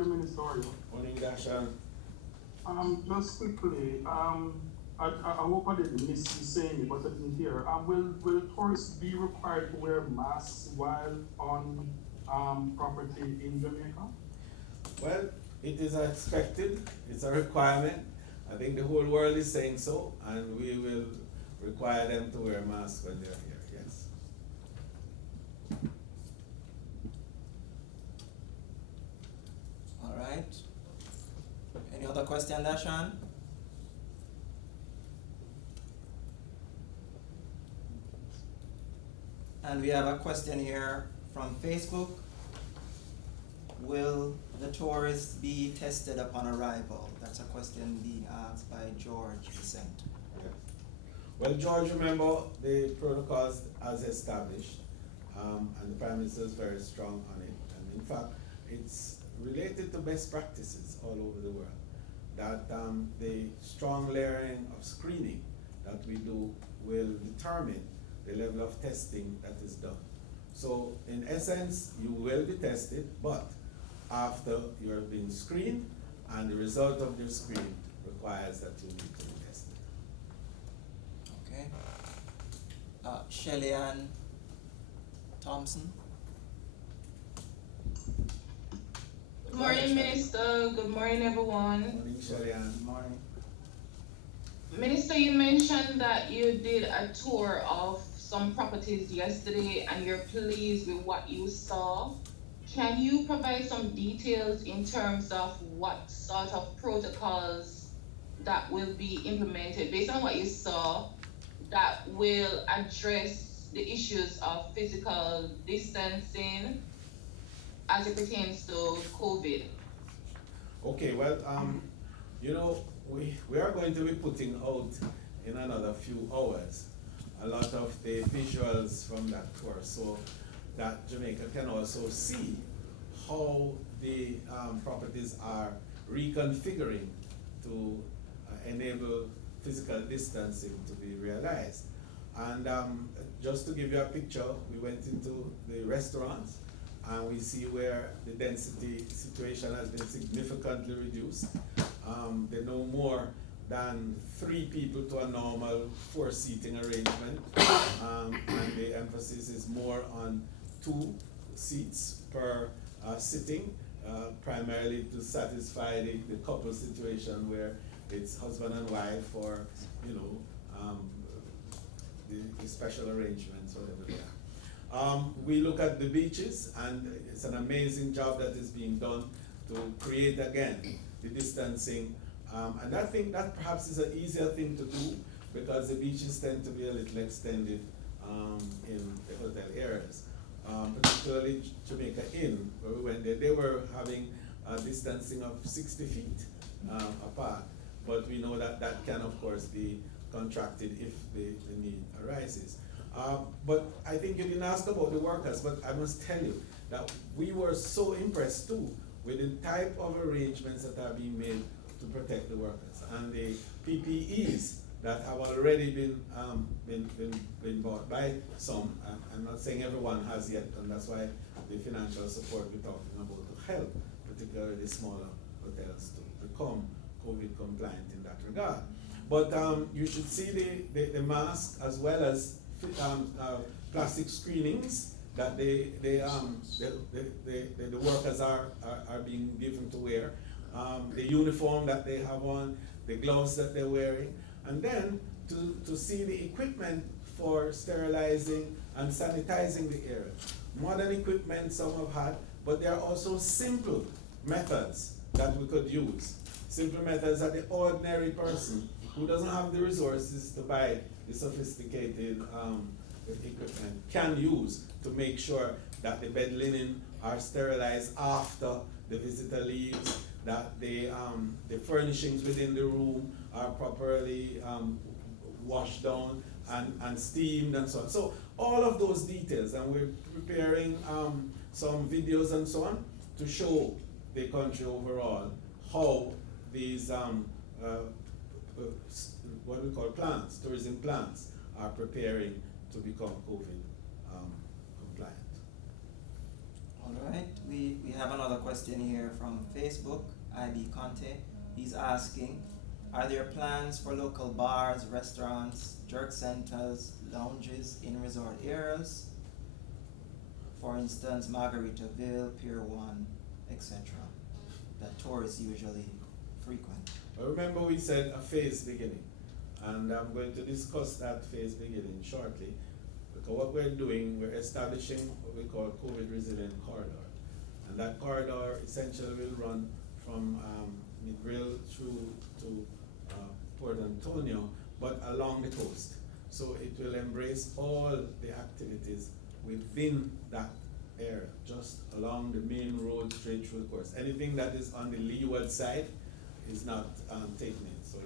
morning, Minister. How are you? Morning, Dashan. Just quickly, I hope I didn't miss you saying it, but I didn't hear. Will tourists be required to wear masks while on property in Jamaica? Well, it is expected, it's a requirement. I think the whole world is saying so, and we will require them to wear masks when they're here, yes. All right. Any other question, Dashan? And we have a question here from Facebook. Will the tourists be tested upon arrival? That's a question being asked by George Vicent. Yes. Well, George, remember the protocols as established, and the Prime Minister is very strong on it. And in fact, it's related to best practices all over the world. That the strong layering of screening that we do will determine the level of testing that is done. So in essence, you will be tested, but after you're being screened, and the result of your screen requires that you need to be tested. Okay. Shelly Ann Thompson. Good morning, Minister. Good morning, everyone. Morning, Shelly Ann. Good morning. Minister, you mentioned that you did a tour of some properties yesterday and you're pleased with what you saw. Can you provide some details in terms of what sort of protocols that will be implemented based on what you saw that will address the issues of physical distancing as it pertains to COVID? Okay, well, you know, we are going to be putting out in another few hours a lot of the visuals from that tour, so that Jamaica can also see how the properties are reconfiguring to enable physical distancing to be realized. And just to give you a picture, we went into the restaurants and we see where the density situation has been significantly reduced. There are no more than 3 people to a normal 4-seating arrangement, and the emphasis is more on 2 seats per sitting, primarily to satisfy the couple situation where it's husband and wife, or you know, the special arrangements, whatever they are. We look at the beaches, and it's an amazing job that is being done to create again the distancing. And I think that perhaps is an easier thing to do because the beaches tend to be a little extended in the hotel areas. Particularly Jamaica Inn, where we went there, they were having a distancing of 60 feet apart. But we know that that can, of course, be contracted if the need arises. But I think you didn't ask about the workers, but I must tell you that we were so impressed too with the type of arrangements that are being made to protect the workers, and the PPEs that have already been bought by some. I'm not saying everyone has yet, and that's why the financial support we're talking about to help, particularly the smaller hotels, to become COVID compliant in that regard. But you should see the mask as well as plastic screenings that the workers are being given to wear. The uniform that they have on, the gloves that they're wearing, and then to see the equipment for sterilizing and sanitizing the area. Modern equipment some have had, but there are also simple methods that we could use. Simple methods that the ordinary person who doesn't have the resources to buy the sophisticated equipment can use to make sure that the bed linen are sterilized after the visitor leaves, that the furnishings within the room are properly washed down and steamed and so on. So all of those details, and we're preparing some videos and so on to show the country overall how these what we call plans, tourism plans, are preparing to become COVID compliant. All right. We have another question here from Facebook, IB Conte. He's asking, are there plans for local bars, restaurants, jerk centers, lounges in resort areas? For instance, Margaritaville, Pier 1, etc. that tourists usually frequent. Well, remember we said a phase beginning, and I'm going to discuss that phase beginning shortly, because what we're doing, we're establishing what we call COVID resilient corridor. And that corridor essentially will run from Midville through to Port Antonio, but along the coast. So it will embrace all the activities within that area, just along the main road straight through the coast. Anything that is on the leeward side is not taken in. So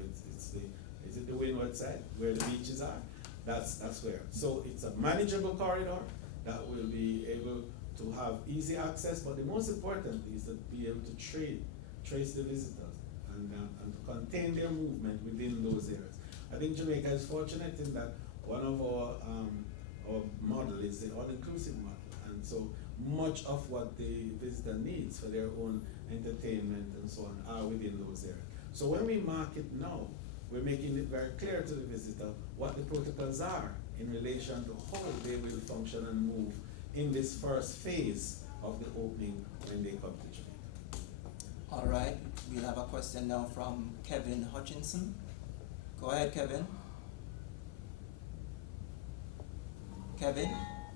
is it the windward side where the beaches are? That's where. So it's a manageable corridor that will be able to have easy access, but the most important is to be able to trace the visitors and to contain their movement within those areas. I think Jamaica is fortunate in that one of our model is the all-inclusive model, and so much of what the visitor needs for their own entertainment and so on are within those areas. So when we market now, we're making it very clear to the visitor what the protocols are in relation to how they will function and move in this first phase of the opening when they come to Jamaica. All right, we'll have a question now from Kevin Hutchinson. Go ahead, Kevin. Kevin,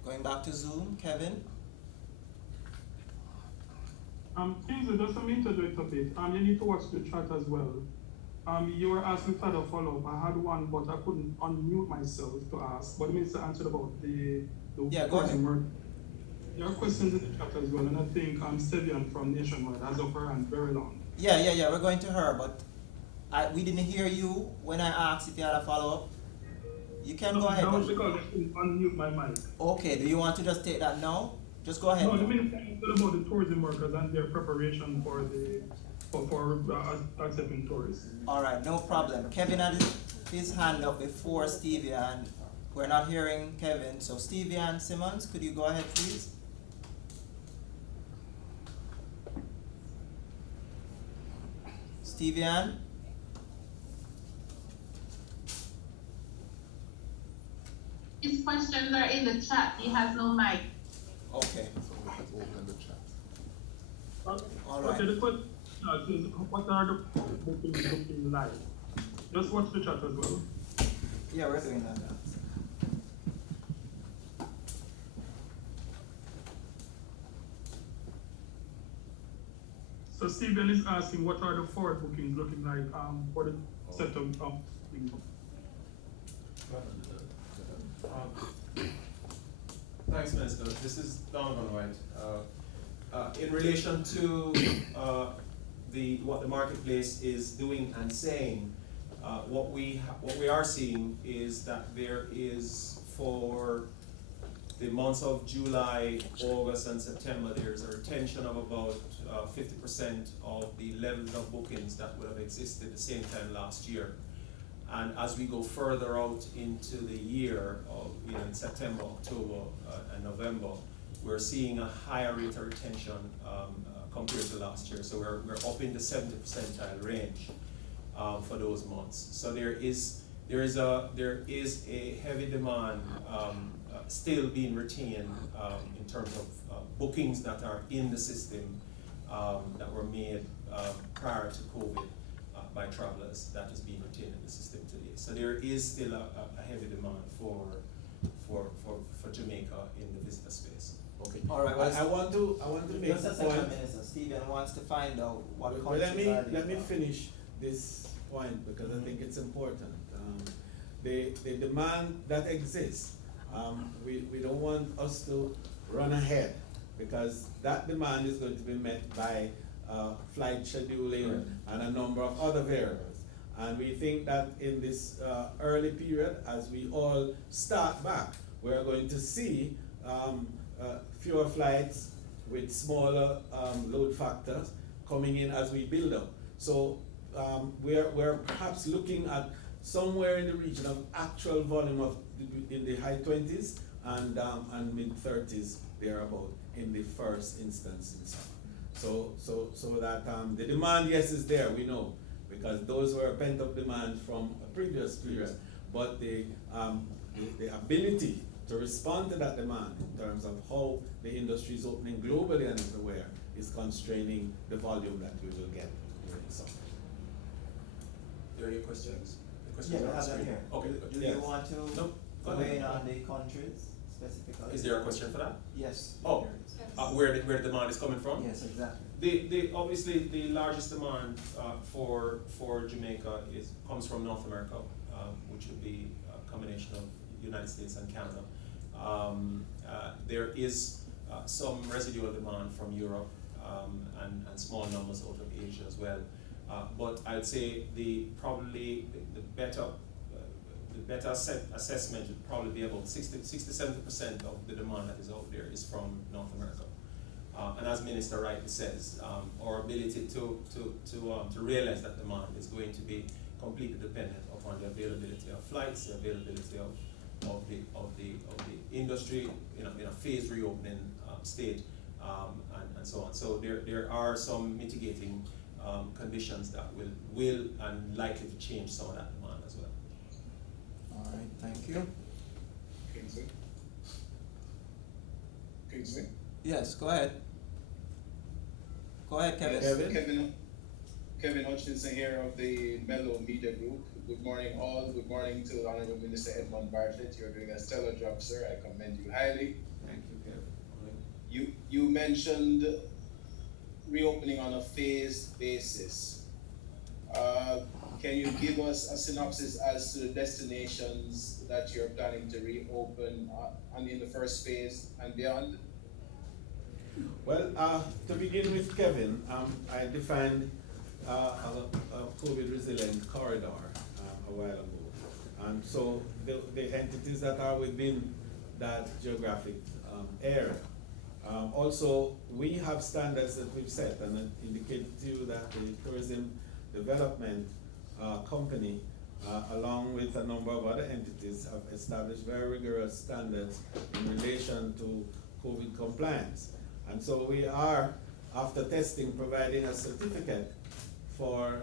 going back to Zoom, Kevin. Kingsley, just for me to do it a bit, you need to watch the chat as well. You were asking for the follow-up. I had one, but I couldn't unmute myself to ask. But the minister answered about the Yeah, go ahead. work. There are questions in the chat as well, and I think Stevian from Nationwide has up her hand very long. Yeah, we're going to her, but we didn't hear you when I asked if you had a follow-up. You can go ahead. That was because I couldn't unmute my mic. Okay, do you want to just take that now? Just go ahead. No, the minister answered about the tourism workers and their preparation for accepting tourists. All right, no problem. Kevin had his hand up before Stevie, and we're not hearing Kevin. So Stevie and Simmons, could you go ahead, please? Stevie Ann? His questions are in the chat. He has no mic. Okay. So we have to open the chat. All right. Okay, the question is, what are the bookings looking like? Just watch the chat as well. Yeah, we're doing that. So Steven is asking, what are the forward bookings looking like for the setup? Thanks, Minister. This is Donovan White. In relation to what the marketplace is doing and saying, what we are seeing is that there is, for the months of July, August, and September, there's a retention of about 50% of the levels of bookings that would have existed the same time last year. And as we go further out into the year, in September, October, and November, we're seeing a higher rate of retention compared to last year. So we're up in the 70 percentile range for those months. So there is a heavy demand still being retained in terms of bookings that are in the system that were made prior to COVID by travelers that is being retained in the system today. So there is still a heavy demand for Jamaica in the visitor space. Okay. All right. I want to make Just a the second, point. Minister. Stephen wants to find out what Well, countries are let me there. finish this point because I think it's important. The demand that exists, we don't want us to run ahead because that demand is going to be met by flight scheduling and a number of other variables. And we think that in this early period, as we all start back, we're going to see fewer flights with smaller load factors coming in as we build up. So we're perhaps looking at somewhere in the region of actual volume of in the high 20s and mid 30s thereabout in the first instance in summer. So that the demand, yes, is there, we know, because those were pent-up demand from a previous period, but the ability to respond to that demand in terms of how the industry is opening globally and everywhere is constraining the volume that we will get during summer. Are there any questions? The Yeah, questions we are on have the that screen. here. Okay. Do Yes. you want to No, go weigh in ahead. on the countries specifically? Is there a question for that? Yes. Oh. there is. Where the demand is coming from? Yes, exactly. The obviously the largest demand for Jamaica comes from North America, which would be a combination of United States and Canada. There is some residual demand from Europe and small numbers out of Asia as well. But I'd say the better assessment would probably be about 60-70% of the demand that is out there is from North America. And as Minister rightly says, our ability to realize that demand is going to be completely dependent upon the availability of flights, the availability of the industry in a phased reopening state, and so on. So there are some mitigating conditions that will and likely to change some of that demand as well. All right, thank you. Kingsley? Yes, go ahead. Go ahead, Kevin. Kevin? Kevin Hutchinson here of the Mellow Media Group. Good morning all. Good morning to the Honorable Minister Edmund Bartlett. You're doing a stellar job, sir. I commend you highly. Thank you, Kevin. You mentioned reopening on a phased basis. Can you give us a synopsis as to the destinations that you're planning to reopen in the first phase and beyond? Well, to begin with, Kevin, I defined a COVID resilient corridor a while ago. And so the entities that are within that geographic area. Also, we have standards that we've set, and it indicated to you that the tourism development company, along with a number of other entities, have established very rigorous standards in relation to COVID compliance. And so we are, after testing, providing a certificate for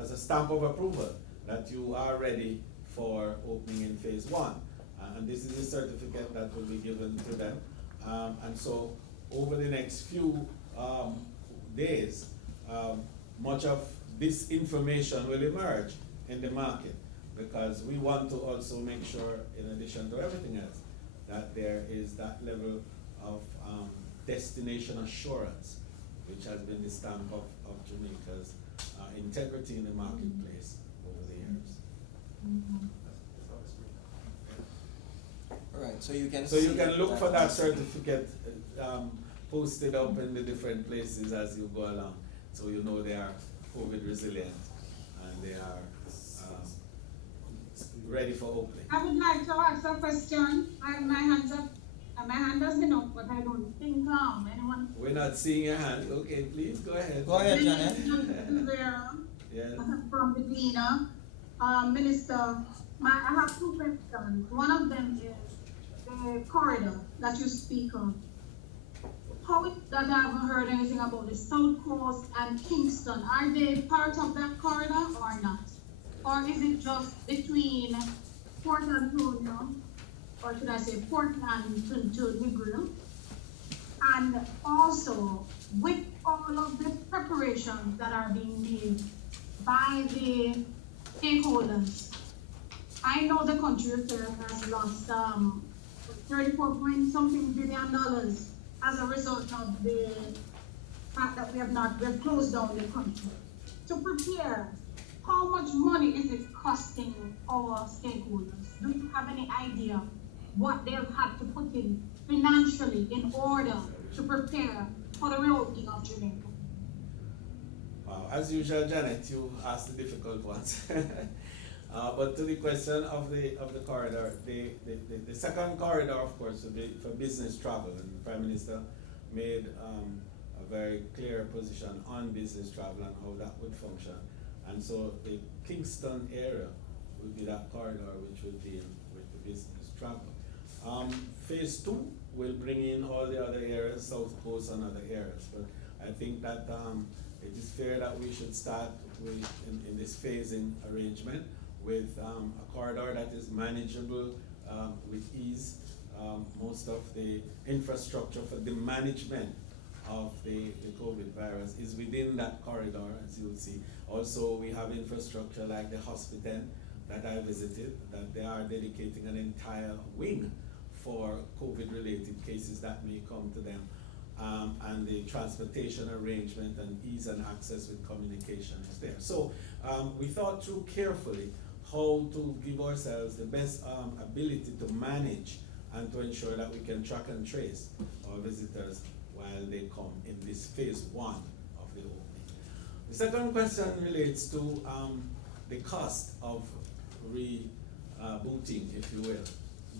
as a stamp of approval that you are ready for opening in phase one. And this is a certificate that will be given to them. And so over the next few days, much of this information will emerge in the market, because we want to also make sure, in addition to everything else, that there is that level of destination assurance, which has been the stamp of Jamaica's integrity in the marketplace over the years. All right, so you can look for that certificate posted up in the different places as you go along, so you know they are COVID resilient and they are ready for opening. I would like to ask a question. I have my hands up. My hand has been up, but I don't think anyone. We're not seeing your hand. Okay, please go ahead. Go ahead, Janet. Yes. From the Gleaner. Minister, I have two questions. One of them is the corridor that you speak of. How is that I haven't heard anything about the South Coast and Kingston? Are they part of that corridor or not? Or is it just between Port Antonio, or should I say Portland to Negril? And also, with all of the preparations that are being made by the stakeholders, I know the country itself has lost 34-point-something billion as a result of the fact that we've closed down the country. To prepare, how much money is it costing our stakeholders? Do you have any idea what they've had to put in financially in order to prepare for the reopening of Jamaica? Wow, as usual, Janet, you ask the difficult ones. But to the question of the corridor, the second corridor, of course, would be for business travel, and the Prime Minister made a very clear position on business travel and how that would function. And so the Kingston area would be that corridor which would deal with the business travel. Phase two will bring in all the other areas, South Coast and other areas. But I think that it is fair that we should start with, in this phasing arrangement with a corridor that is manageable with ease. Most of the infrastructure for the management of the COVID virus is within that corridor, as you will see. Also, we have infrastructure like the hospital that I visited, that they are dedicating an entire wing for COVID-related cases that may come to them. And the transportation arrangement and ease and access with communication is there. So we thought through carefully how to give ourselves the best ability to manage and to ensure that we can track and trace our visitors while they come in this phase one of the opening. The second question relates to the cost of rebooting, if you will.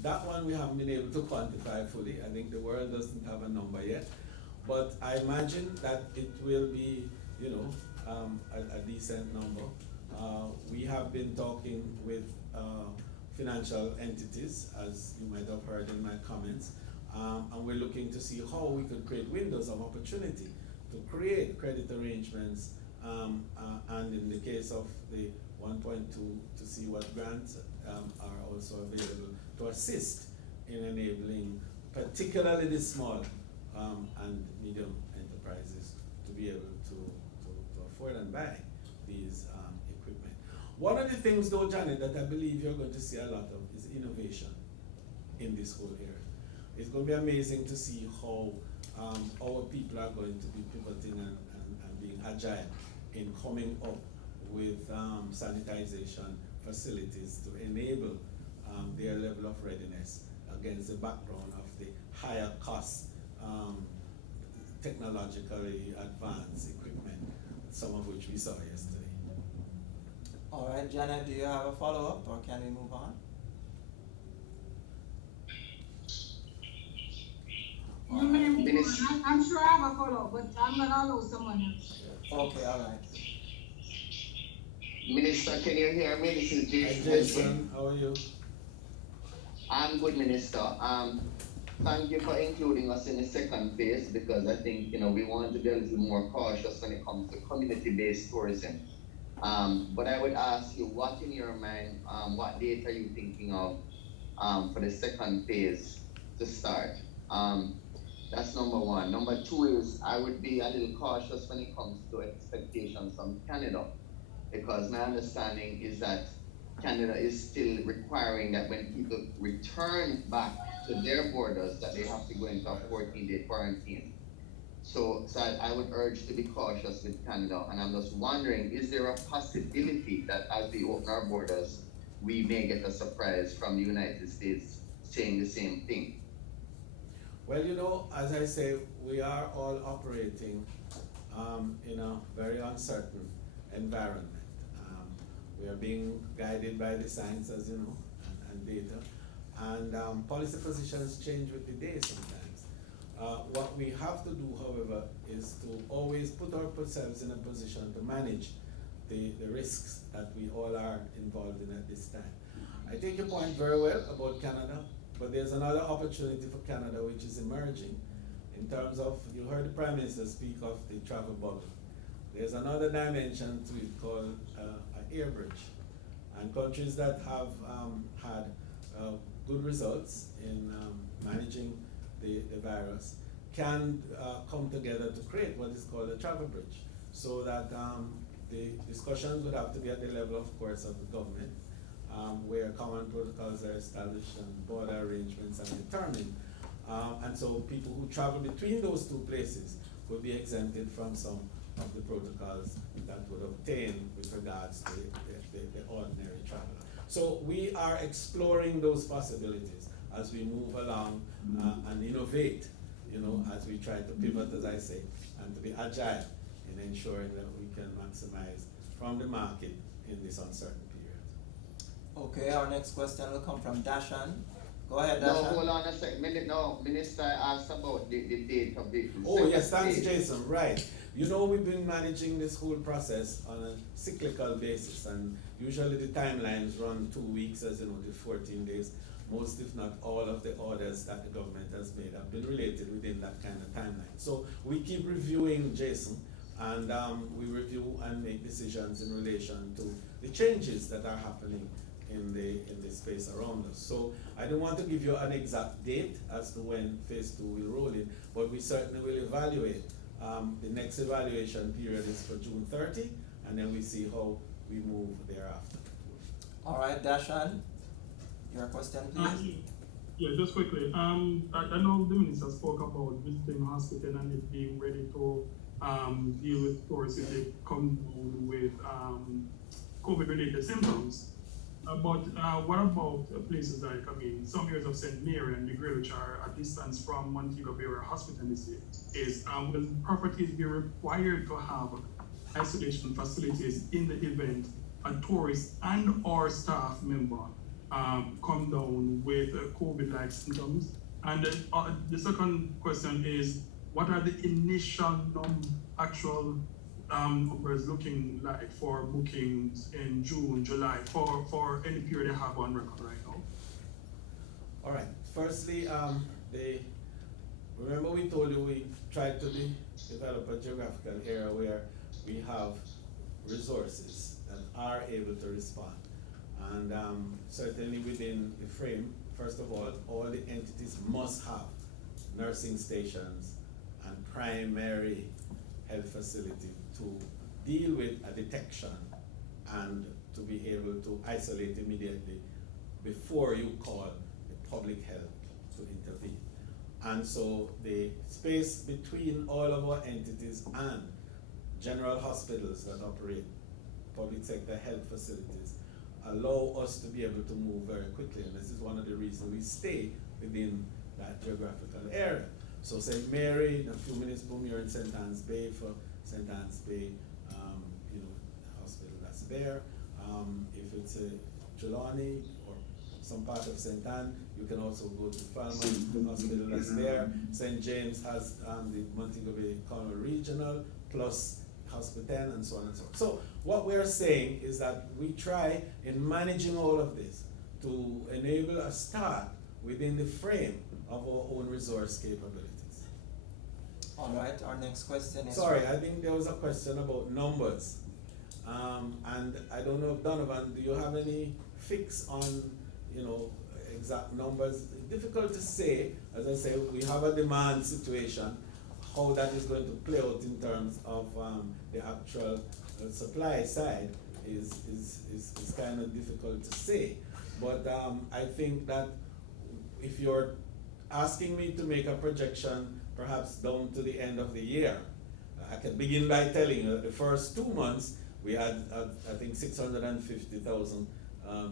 That one we haven't been able to quantify fully. I think the world doesn't have a number yet, but I imagine that it will be, you know, a decent number. We have been talking with financial entities, as you might have heard in my comments, and we're looking to see how we could create windows of opportunity to create credit arrangements, and in the case of the 1.2, to see what grants are also available to assist in enabling particularly the small and medium enterprises to be able to afford and buy these equipment. One of the things though, Janet, that I believe you're going to see a lot of is innovation in this whole area. It's going to be amazing to see how our people are going to be pivoting and being agile in coming up with sanitization facilities to enable their level of readiness against the background of the higher cost technologically advanced equipment, some of which we saw yesterday. All right, Janet, do you have a follow-up or can we move on? I'm sure I have a follow-up, but I'm gonna allow someone else. Okay, all right. Minister, can you hear me? This is Jason. Hi Jason, how are you? I'm good, Minister. Thank you for including us in the second phase, because I think, you know, we want to be a little more cautious when it comes to community-based tourism. But I would ask you, what in your mind, what date are you thinking of for the second phase to start? That's number one. Number two is, I would be a little cautious when it comes to expectations from Canada, because my understanding is that Canada is still requiring that when people return back to their borders, that they have to go into a 14-day quarantine. So I would urge to be cautious with Canada, and I'm just wondering, is there a possibility that as we open our borders, we may get a surprise from the United States saying the same thing? Well, you know, as I say, we are all operating in a very uncertain environment. We are being guided by the science, as you know, and data. And policy positions change with the day sometimes. What we have to do, however, is to always put ourselves in a position to manage the risks that we all are involved in at this time. I take your point very well about Canada, but there's another opportunity for Canada which is emerging in terms of, you heard the Prime Minister speak of the travel bubble. There's another dimension to it called an air bridge. And countries that have had good results in managing the virus can come together to create what is called a travel bridge, so that the discussions would have to be at the level, of course, of the government, where common protocols are established and border arrangements are determined. And so people who travel between those two places would be exempted from some of the protocols that would obtain with regards to the ordinary traveler. So we are exploring those possibilities as we move along and innovate, you know, as we try to pivot, as I say, and to be agile in ensuring that we can maximize from the market in this uncertain period. Okay, our next question will come from Dashan. Go ahead, Dashan. No, hold on a second. Minister asked about the date of the Oh yes, thanks phase. Jason, right. You know, we've been managing this whole process on a cyclical basis, and usually the timelines run 2 weeks, as you know, the 14 days. most if not all of the orders that the government has made have been related within that kind of timeline. So we keep reviewing, Jason, and we review and make decisions in relation to the changes that are happening in the space around us. So I don't want to give you an exact date as to when phase 2 will roll in, but we certainly will evaluate. The next evaluation period is for June 30, and then we see how we move thereafter. All right, Dashan, your question, please. Yeah, just quickly. I know the minister spoke about visiting hospital and it being ready to deal with tourists if they come down with COVID-related symptoms. But what about places like, some areas of St. Mary and Negril, which are a distance from Montego Bay where hospital is, will properties be required to have isolation facilities in the event a tourist and or staff member come down with COVID-like symptoms? And the second question is, what are the initial actual numbers looking like for bookings in June, July, for any period they have on record right now? All right. Firstly, remember we told you we tried to develop a geographical area where we have resources that are able to respond. And certainly within the frame, first of all the entities must have nursing stations and primary health facility to deal with a detection and to be able to isolate immediately before you call the public health to intervene. And so the space between all of our entities and general hospitals that operate public sector health facilities allow us to be able to move very quickly, and this is one of the reasons we stay within that geographical area. So St. Mary, in a few minutes boom, you're in St. Anne's Bay for St. Anne's Bay, hospital that's there. If it's a Trelawney or some part of St. Anne, you can also go to Falmouth Hospital that's there. St. James has the Montego Bay Cornwall Regional, plus Hospital and so on and so on. So what we're saying is that we try in managing all of this to enable a start within the frame of our own resource capabilities. All right, our next question is... Sorry, I think there was a question about numbers. And I don't know, Donovan, do you have any fix on, exact numbers? Difficult to say. As I say, we have a demand situation. How that is going to play out in terms of the actual supply side is kind of difficult to say. But I think that if you're asking me to make a projection perhaps down to the end of the year, I can begin by telling you that the first 2 months we had I think 650,000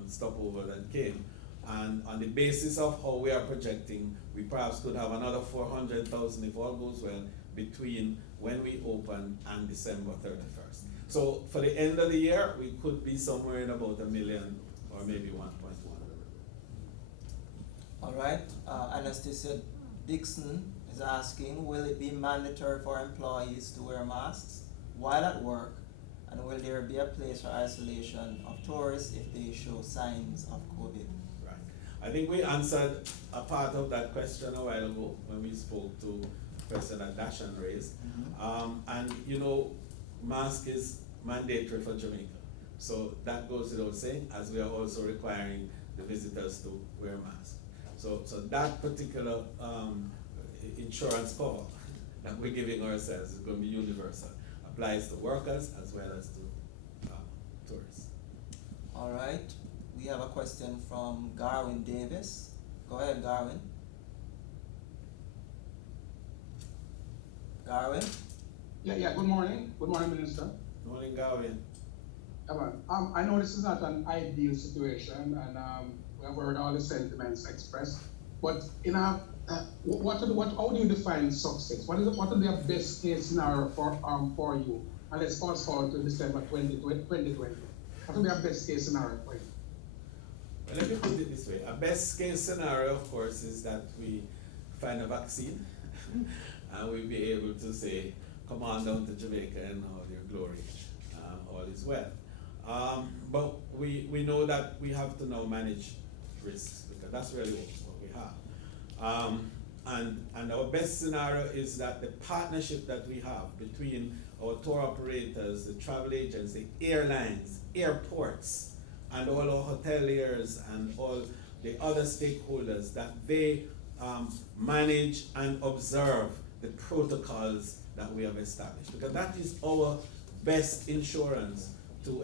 stopover that came. And on the basis of how we are projecting, we perhaps could have another 400,000 if all goes well between when we open and December 31st. So for the end of the year, we could be somewhere in about 1 million or maybe 1.1. All right, Anastasia Dixon is asking, will it be mandatory for employees to wear masks while at work? And will there be a place for isolation of tourists if they show signs of COVID? I think we answered a part of that question a while ago when we spoke to the question that Dashan raised. And mask is mandatory for Jamaica. So that goes without saying, as we are also requiring the visitors to wear masks. So that particular insurance cover that we're giving ourselves is going to be universal. Applies to workers as well as to tourists. All right. We have a question from Garwin Davis. Go ahead, Garwin. Garwin? Yeah, good morning. Good morning, Minister. Good morning, Garwin. I know this is not an ideal situation, and we have heard all the sentiments expressed, but how do you define success? What are the best case scenario for you? And let's fast forward to December 2020. What are the best case scenario for you? Well, let me put it this way. A best case scenario, of course, is that we find a vaccine and we'll be able to say, come on down to Jamaica and all your glory, all is well. But we know that we have to now manage risks, because that's really what we have. And our best scenario is that the partnership that we have between our tour operators, the travel agents, the airlines, airports, and all our hoteliers and all the other stakeholders, that they manage and observe the protocols that we have established, because that is our best insurance to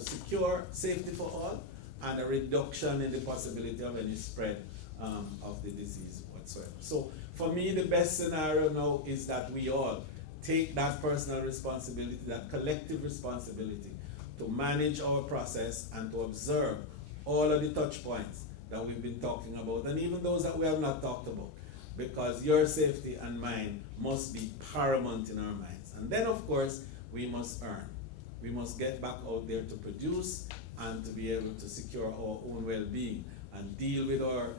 secure safety for all and a reduction in the possibility of any spread of the disease whatsoever. So for me, the best scenario now is that we all take that personal responsibility, that collective responsibility to manage our process and to observe all of the touch points that we've been talking about, and even those that we have not talked about, because your safety and mine must be paramount in our minds. And then, of course, we must earn. We must get back out there to produce and to be able to secure our own well-being and deal with our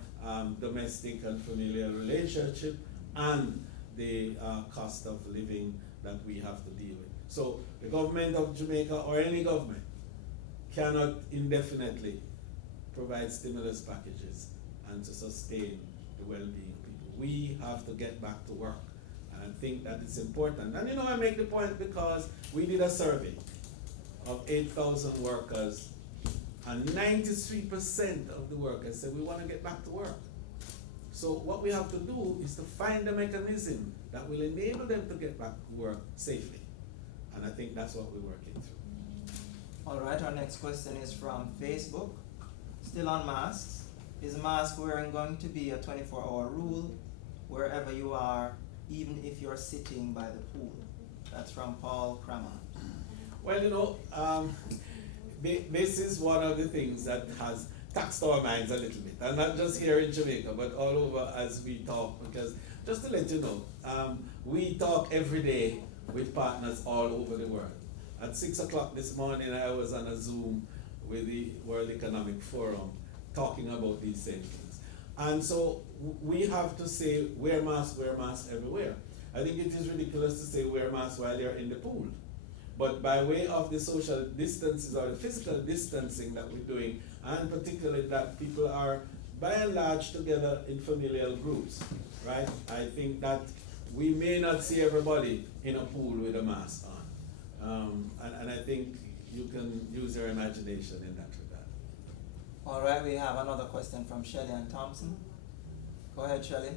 domestic and familial relationship and the cost of living that we have to deal with. So the government of Jamaica, or any government, cannot indefinitely provide stimulus packages and to sustain the well-being of people. We have to get back to work, and I think that it's important. And I make the point because we did a survey of 8,000 workers, and 93% of the workers said we want to get back to work. So what we have to do is to find a mechanism that will enable them to get back to work safely. And I think that's what we're working through. All right, our next question is from Facebook. Still on masks. Is mask wearing going to be a 24-hour rule wherever you are, even if you're sitting by the pool? That's from Paul Kramer. Well, this is one of the things that has taxed our minds a little bit, and not just here in Jamaica, but all over as we talk, because just to let you know, we talk every day with partners all over the world. At 6 o'clock this morning, I was on a Zoom with the World Economic Forum talking about these same things. And so we have to say, wear masks everywhere. I think it is ridiculous to say wear masks while you're in the pool. But by way of the social distances or the physical distancing that we're doing, and particularly that people are by and large together in familial groups, right? I think that we may not see everybody in a pool with a mask on. And I think you can use your imagination in that regard. All right, we have another question from Shelley and Thompson. Go ahead, Shelley.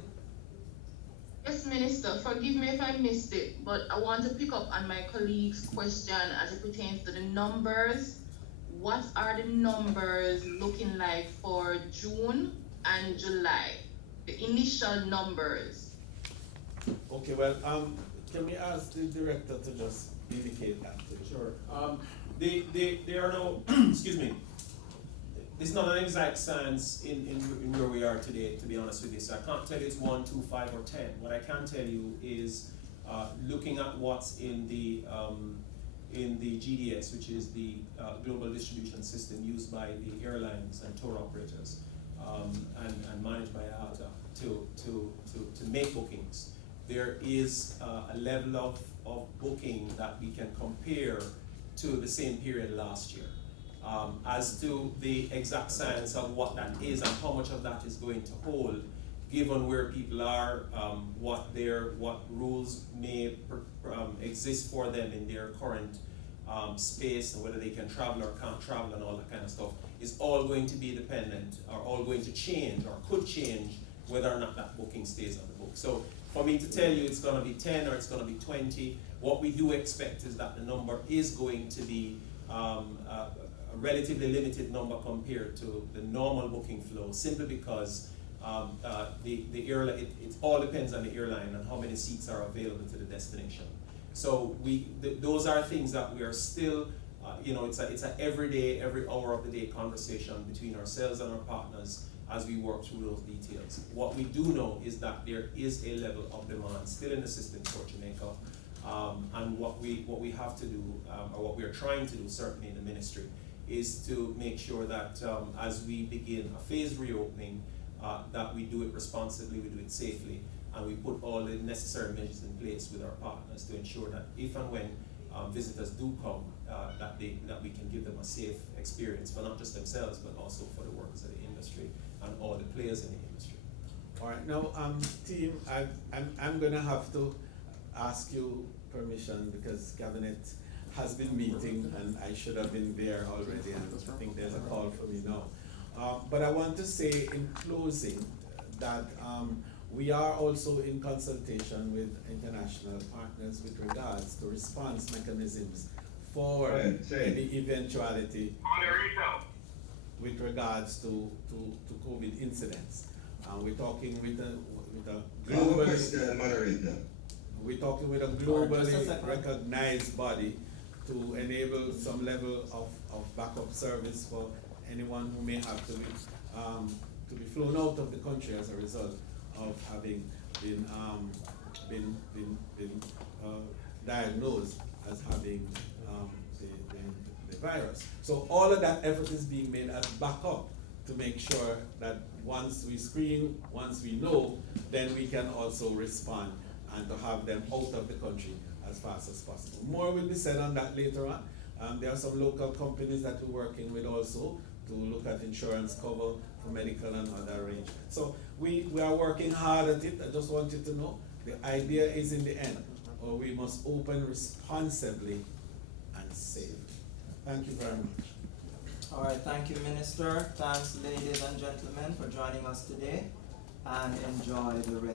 Yes, Minister, forgive me if I missed it, but I want to pick up on my colleague's question as it pertains to the numbers. What are the numbers looking like for June and July? The initial numbers. Okay, well, can we ask the director to just indicate that, please? Sure. There are no, excuse me, it's not an exact science in where we are today, to be honest with you. So I can't tell you it's 1, 2, 5, or 10. What I can tell you is looking at what's in the GDS, which is the global distribution system used by the airlines and tour operators and managed by IATA to make bookings. There is a level of booking that we can compare to the same period last year. As to the exact science of what that is and how much of that is going to hold, given where people are, what rules may exist for them in their current space, and whether they can travel or can't travel and all that kind of stuff, is all going to be dependent, or all going to change, or could change, whether or not that booking stays on the book. So for me to tell you it's going to be 10 or it's going to be 20, what we do expect is that the number is going to be a relatively limited number compared to the normal booking flow, simply because the airline, it all depends on the airline and how many seats are available to the destination. So those are things that we are still, it's an every day, every hour of the day conversation between ourselves and our partners as we work through those details. What we do know is that there is a level of demand still in the system for Jamaica, and what we have to do, or what we are trying to do, certainly in the ministry, is to make sure that as we begin a phased reopening, that we do it responsibly, we do it safely, and we put all the necessary measures in place with our partners to ensure that if and when visitors do come, that we can give them a safe experience for not just themselves, but also for the workers of the industry and all the players in the industry. All right, now, team, I'm gonna have to ask you permission because cabinet has been meeting and I should have been there already, and I think there's a call for me now. But I want to say in closing that we are also in consultation with international partners with regards to response mechanisms for any eventuality with regards to COVID incidents. We're talking with a globally, we're talking with a globally recognized body to enable some level of backup service for anyone who may have to be flown out of the country as a result of having been diagnosed as having the virus. So all of that effort is being made as backup to make sure that once we screen, once we know, then we can also respond and to have them out of the country as fast as possible. More will be said on that later on. There are some local companies that we're working with also to look at insurance cover for medical and other arrangements. So we are working hard at it. I just want you to know the idea is in the end, or we must open responsibly and safely. Thank you very much. All right, thank you, Minister. Thanks, ladies and gentlemen, for joining us today, and enjoy the rest.